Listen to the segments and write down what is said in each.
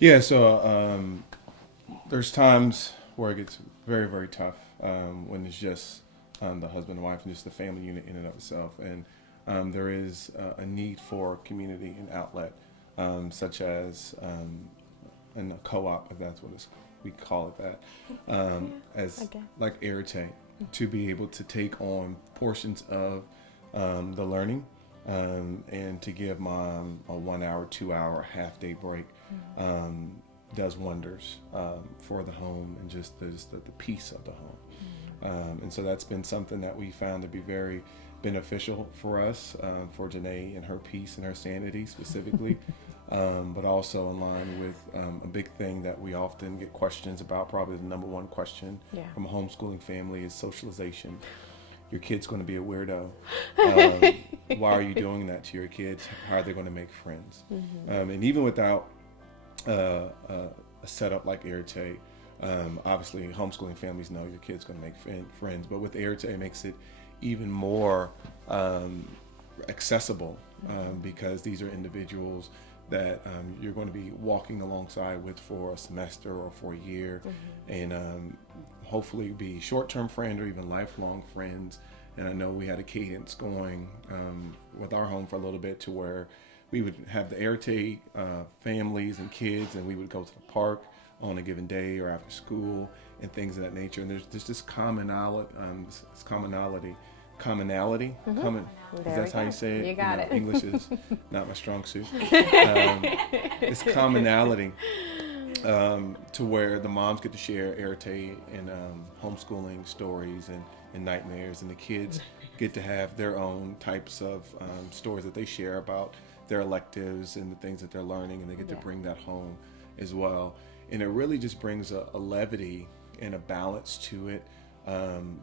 Yeah, so there's times where it gets very, very tough when it's just the husband and wife and just the family unit in and of itself. And there is a need for community and outlet, such as in a co-op, if that's what we call it that, as Okay. like Arete, to be able to take on portions of the learning and to give mom a 1 hour, 2 hour, half day break does wonders for the home and just the peace of the home. And so that's been something that we found to be very beneficial for us, for Janae and her peace and her sanity specifically, but also in line with a big thing that we often get questions about. Probably the number one question Yeah. from a homeschooling family is socialization. Your kid's going to be a weirdo. Why are you doing that to your kids? How are they going to make friends? And even without a setup like Arete, obviously homeschooling families know your kid's going to make friends, but with Arete it makes it even more accessible because these are individuals that you're going to be walking alongside with for a semester or for a year, and hopefully be short-term friends or even lifelong friends. And I know we had a cadence going with our home for a little bit to where we would have the Arete families and kids, and we would go to the park on a given day or after school and things of that nature. And there's this commonality. Common. There That's we how go. you say it. You got it. English is not my strong suit. It's commonality to where the moms get to share Arete and homeschooling stories and nightmares, and the kids get to have their own types of stories that they share about their electives and the things that they're learning, and they get to bring that home as well. And it really just brings a levity and a balance to it,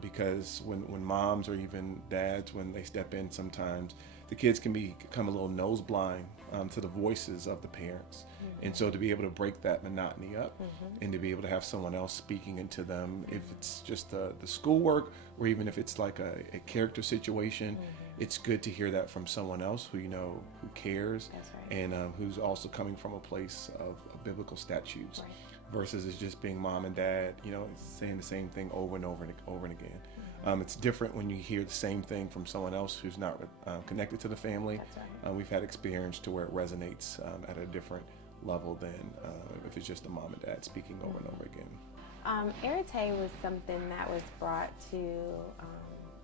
because when moms or even dads, when they step in sometimes, the kids can become a little nose blind to the voices of the parents. And so to be able to break that monotony up and to be able to have someone else speaking into them, if it's just the schoolwork or even if it's like a character situation, it's good to hear that from someone else who who cares. That's right. And who's also coming from a place of biblical statutes. Right. Versus it's just being mom and dad, saying the same thing over and over and over and again. It's different when you hear the same thing from someone else who's not connected to the family. That's right. We've had experience to where it resonates at a different level than if it's just a mom and dad speaking over and over again. Arete was something that was brought to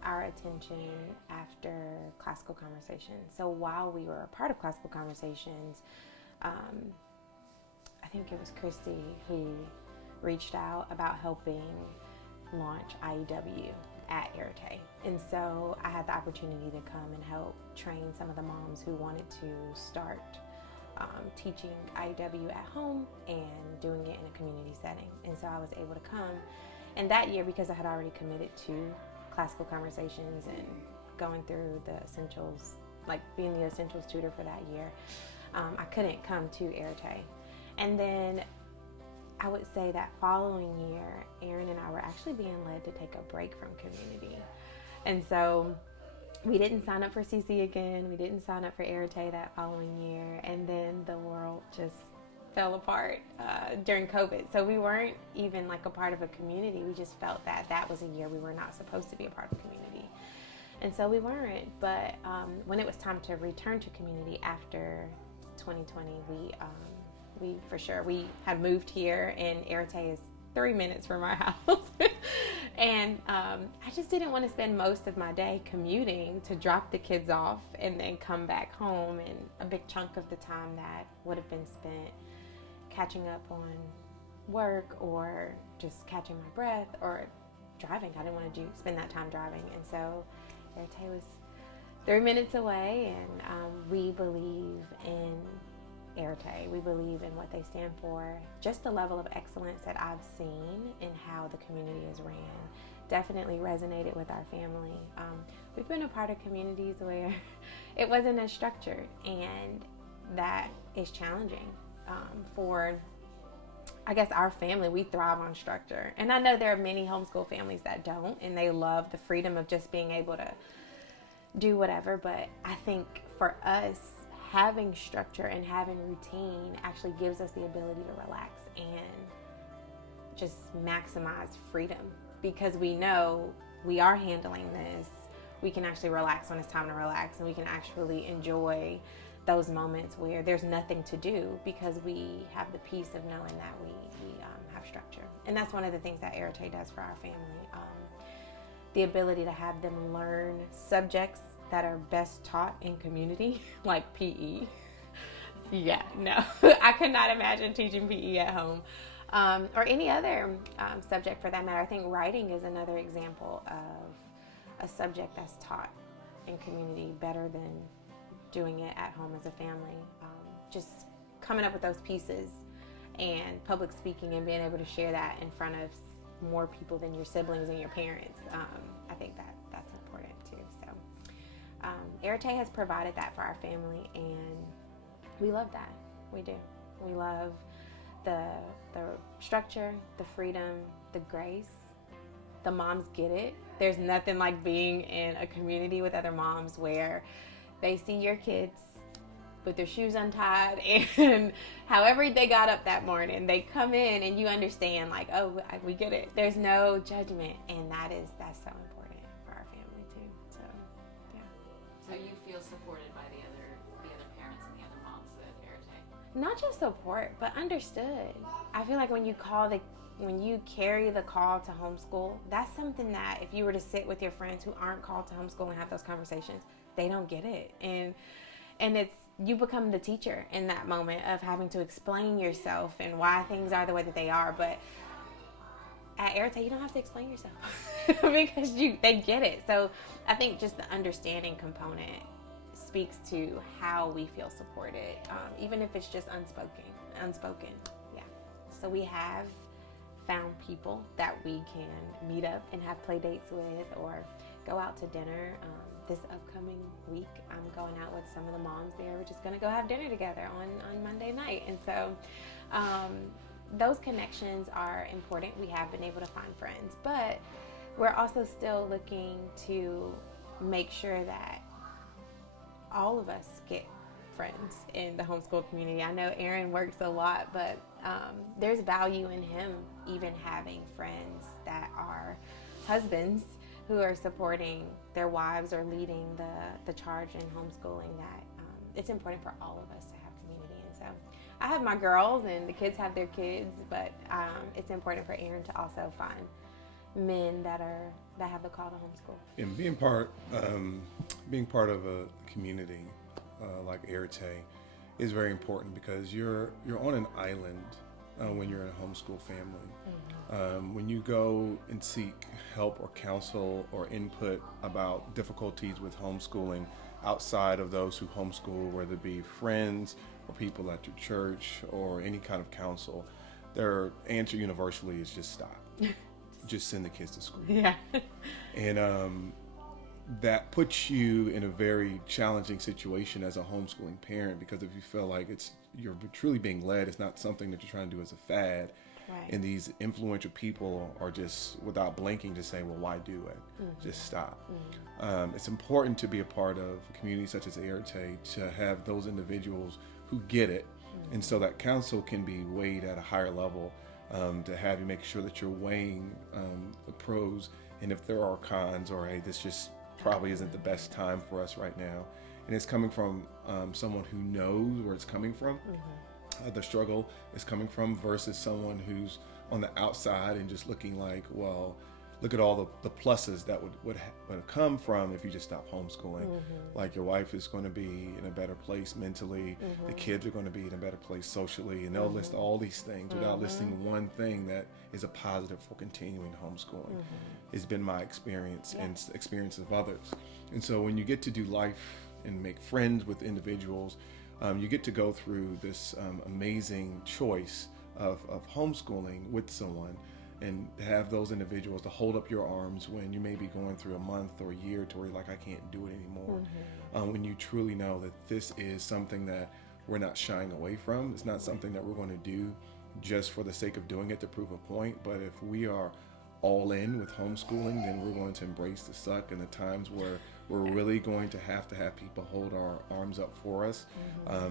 our attention after classical conversations. So while we were a part of classical conversations, I think it was Christy who reached out about helping launch IEW at Arete. And so I had the opportunity to come and help train some of the moms who wanted to start teaching IEW at home and doing it in a community setting. And so I was able to come. And that year, because I had already committed to classical conversations and going through the essentials, like being the essentials tutor for that year, I couldn't come to Arete. And then I would say that following year, Aaron and I were actually being led to take a break from community. And so we didn't sign up for CC again. We didn't sign up for Arete that following year. And then the world just fell apart during COVID. So we weren't even like a part of a community. We just felt that that was a year we were not supposed to be a part of community. And so we weren't. But when it was time to return to community after 2020, we had moved here, and Arete is 3 minutes from our house. And I just didn't want to spend most of my day commuting to drop the kids off and then come back home, and a big chunk of the time that would have been spent catching up on work or just catching my breath or driving. I didn't want to spend that time driving. And so Arete was 3 minutes away, and we believe in Arete. We believe in what they stand for. Just the level of excellence that I've seen in how the community is ran definitely resonated with our family. We've been a part of communities where it wasn't as structured, and that is challenging for, I guess, our family. We thrive on structure, and I know there are many homeschool families that don't, and they love the freedom of just being able to do whatever. But I think for us, having structure and having routine actually gives us the ability to relax and just maximize freedom, because we know we are handling this. We can actually relax when it's time to relax, and we can actually enjoy those moments where there's nothing to do, because we have the peace of knowing that we have structure. And that's one of the things that Arete does for our family. The ability to have them learn subjects that are best taught in community, like PE. Yeah, no, I could not imagine teaching PE at home. Or any other subject for that matter. I think writing is another example of a subject that's taught in community better than doing it at home as a family. Just coming up with those pieces and public speaking and being able to share that in front of more people than your siblings and your parents. I think that's important too. So Arete has provided that for our family, and we love that. We do. We love the structure, the freedom, the grace. The moms get it. There's nothing like being in a community with other moms where they see your kids with their shoes untied and however they got up that morning, they come in and you understand, like, oh, we get it. There's no judgment, and that's so important for our family too. So, yeah. So you feel supported by the other parents and the other moms at Arete? Not just support, but understood. I feel like when you carry the call to homeschool, that's something that if you were to sit with your friends who aren't called to homeschool and have those conversations, they don't get it. And it's, you become the teacher in that moment of having to explain yourself and why things are the way that they are. But at Arete, you don't have to explain yourself because they get it. So I think just the understanding component speaks to how we feel supported, even if it's just unspoken. Yeah. So we have found people that we can meet up and have play dates with, or go out to dinner. This upcoming week, I'm going out with some of the moms there. We're just going to go have dinner together on Monday night. And so those connections are important. We have been able to find friends, but we're also still looking to make sure that all of us get friends in the homeschool community. I know Aaron works a lot, but there's value in him even having friends that are husbands who are supporting their wives or leading the charge in homeschooling. That it's important for all of us to have community. And so I have my girls and the kids have their kids, but it's important for Aaron to also find men that have the call to homeschool. And being part of a community like Arete is very important, because you're on an island when you're in a homeschool family. Mm-hmm. When you go and seek help or counsel or input about difficulties with homeschooling outside of those who homeschool, whether it be friends or people at your church or any kind of counsel, their answer universally is just stop. Just send the kids to school. Yeah. And that puts you in a very challenging situation as a homeschooling parent, because if you feel like you're truly being led, it's not something that you're trying to do as a fad. Right. And these influential people are just, without blinking, just saying, well, why do it? Mm-hmm. Just stop. Mm-hmm. It's important to be a part of a community such as Arete, to have those individuals who get it. Mm-hmm. And so that counsel can be weighed at a higher level, to have you make sure that you're weighing the pros, and if there are cons, or hey, this just probably isn't the best time for us right now. And it's coming from someone who knows where it's coming from. Mm-hmm. The struggle is coming from, versus someone who's on the outside and just looking like, well, look at all the pluses that would come from if you just stop homeschooling. Mm-hmm. Like your wife is going to be in a better place mentally, mm-hmm. the kids are going to be in a better place socially, and they'll mm-hmm. list all these things without mm-hmm. listing one thing that is a positive for continuing homeschooling. Mm-hmm. It's been my experience and experience of others. And so when you get to do life and make friends with individuals, you get to go through this amazing choice of homeschooling with someone, and have those individuals to hold up your arms when you may be going through a month or a year to where you're like, I can't do it anymore. Mm-hmm. When you truly know that this is something that we're not shying away from. It's not something that we're going to do just for the sake of doing it to prove a point. But if we are all in with homeschooling, then we're going to embrace the suck and the times where we're really going to have people hold our arms up for us,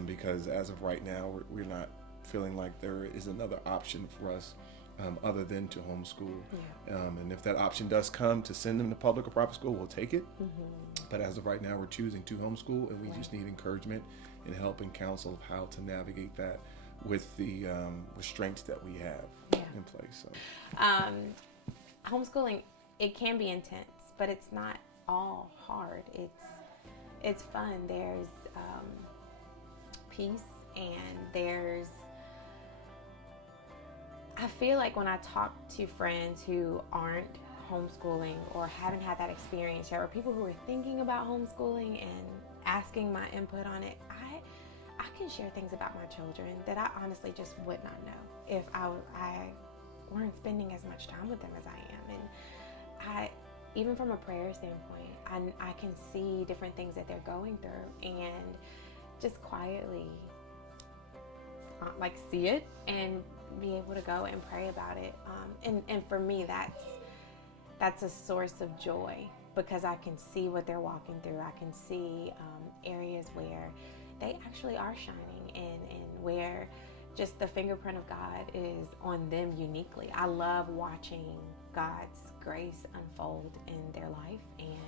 because as of right now, we're not feeling like there is another option for us other than to homeschool. And if that option does come to send them to public or private school, we'll take it. But as of right now, we're choosing to homeschool, and we just need encouragement and help and counsel of how to navigate that with the restraints that we have in place. So. Homeschooling, it can be intense, but it's not all hard. It's fun. There's peace, and there's, I feel like when I talk to friends who aren't homeschooling or haven't had that experience yet, or people who are thinking about homeschooling and asking my input on it, I can share things about my children that I honestly just would not know if I weren't spending as much time with them as I am. And even from a prayer standpoint, I can see different things that they're going through, and just quietly like see it and be able to go and pray about it. And for me, that's a source of joy, because I can see what they're walking through. I can see areas where they actually are shining, and where just the fingerprint of God is on them uniquely. I love watching God's grace unfold in their life and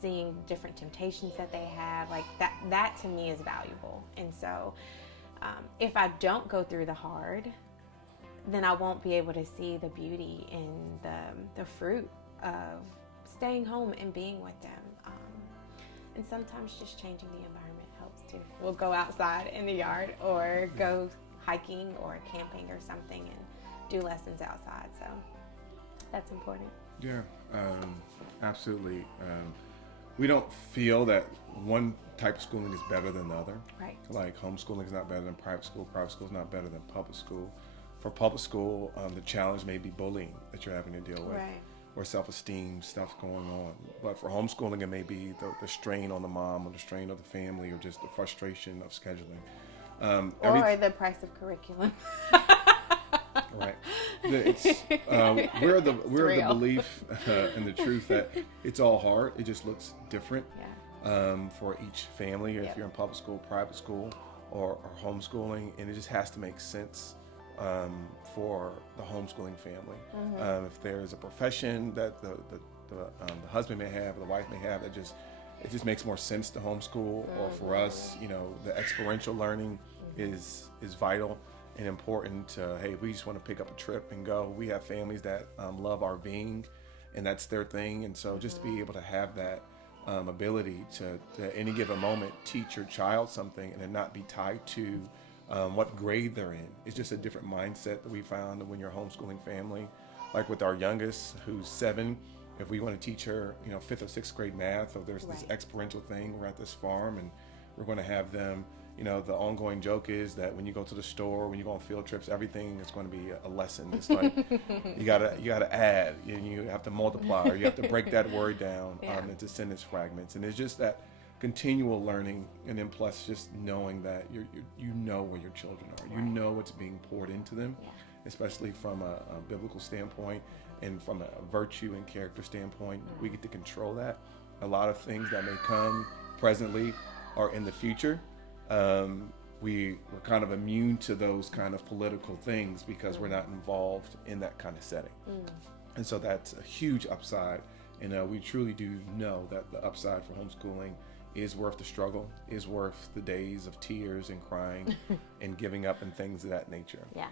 seeing different temptations that they have. Like that to me is valuable. And so if I don't go through the hard, then I won't be able to see the beauty in the fruit of staying home and being with them. And sometimes just changing the environment helps too. We'll go outside in the yard, or go hiking or camping or something, and do lessons outside. So that's important. Yeah, absolutely. We don't feel that one type of schooling is better than the other. Right. Like homeschooling is not better than private school is not better than public school. For public school, the challenge may be bullying that you're having to deal with. Right. Or self-esteem stuff going on. But for homeschooling, it may be the strain on the mom, or the strain of the family, or just the frustration of scheduling. Or the price of curriculum. Right. We're the real. belief and the truth that it's all hard. It just looks different for each family, if you're in public school, private school, or homeschooling, and it just has to make sense for the homeschooling family. If there's a profession that the husband may have, or the wife may have, it just makes more sense to homeschool. Or for us, the experiential learning is vital and important. Hey, we just want to pick up a trip and go. We have families that love RVing, and that's their thing. And so just to be able to have that ability to at any given moment teach your child something, and then not be tied to what grade they're in. It's just a different mindset that we found when you're a homeschooling family. Like with our youngest, who's 7, if we want to teach her, 5th or 6th grade math, or there's this experiential thing, we're at this farm and we're going to have them, the ongoing joke is that when you go to the store, when you go on field trips, everything is going to be a lesson. It's like you gotta add, and you have to multiply, or you have to break that word down into sentence fragments, and it's just that continual learning. And then plus just knowing that you know where your children are, you know what's being poured into them, especially from a biblical standpoint, and from a virtue and character standpoint. We get to control that. A lot of things that may come presently or in the future, we're kind of immune to those kind of political things, because we're not involved in that kind of setting. And so that's a huge upside. And we truly do know that the upside for homeschooling is worth the struggle, is worth the days of tears and crying and giving up and things of that nature. Yeah.